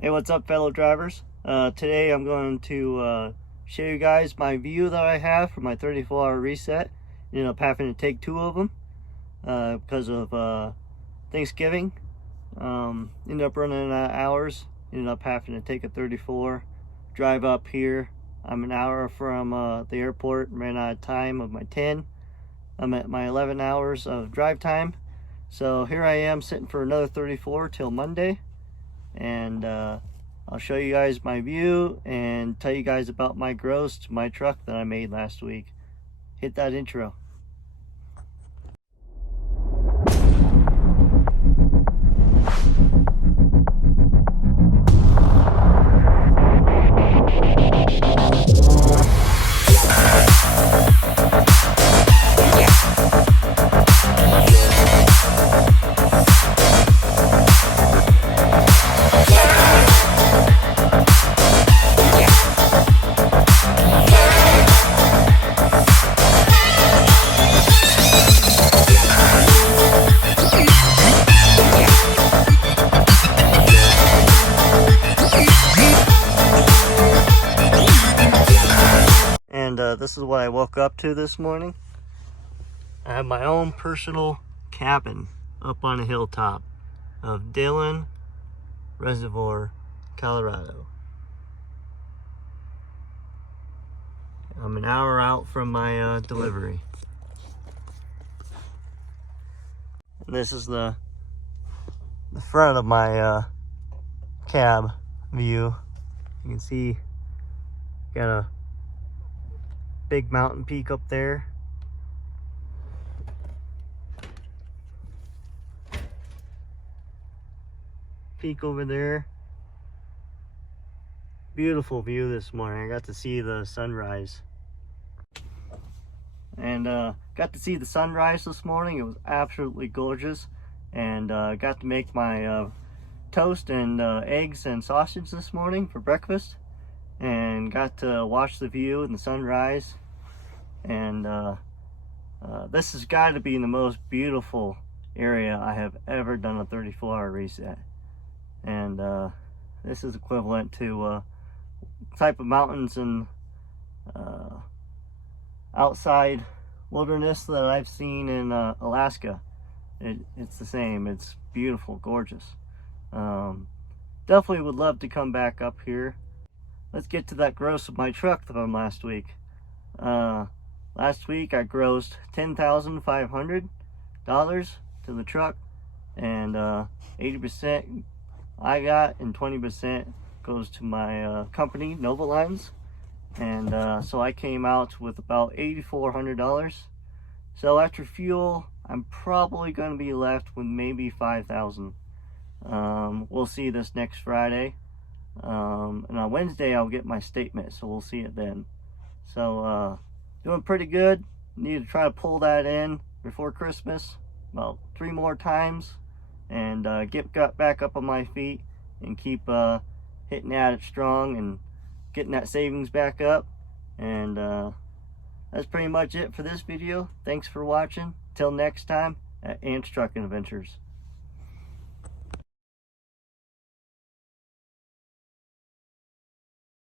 Hey, what's up, fellow drivers? Today I'm going to show you guys my view that I have for my 34-hour reset. Ended up having to take two of them because of Thanksgiving. Ended up running out of hours. Ended up having to take a 34, drive up here. I'm an hour from the airport, ran out of time of my 10. I'm at my 11 hours of drive time. So here I am sitting for another 34 till Monday. And I'll show you guys my view and tell you guys about my gross to my truck that I made last week. Hit that intro. And this is what I woke up to this morning. I have my own personal cabin up on a hilltop of Dillon Reservoir, Colorado. I'm an hour out from my delivery. And this is the front of my cab view. You can see got a big mountain peak up there. Peak over there. Beautiful view this morning. I got to see the sunrise. And got to see the sunrise this morning. It was absolutely gorgeous. And got to make my toast and eggs and sausage this morning for breakfast. And got to watch the view and the sunrise. And this has got to be the most beautiful area I have ever done a 34-hour reset. And this is equivalent to type of mountains and outside wilderness that I've seen in Alaska. It's the same. It's beautiful, gorgeous. Definitely would love to come back up here. Let's get to that gross of my truck from last week. Last week I grossed $10,500 to the truck, and 80% I got and 20% goes to my company, Nova Lines. And so I came out with about $8,400. So after fuel, I'm probably going to be left with maybe $5,000. We'll see this next Friday. And on Wednesday I'll get my statement, so we'll see it then. So doing pretty good. Need to try to pull that in before Christmas about 3 more times and get back up on my feet and keep hitting at it strong and getting that savings back up. And that's pretty much it for this video. Thanks for watching. Till next time at Ant's Trucking Adventures.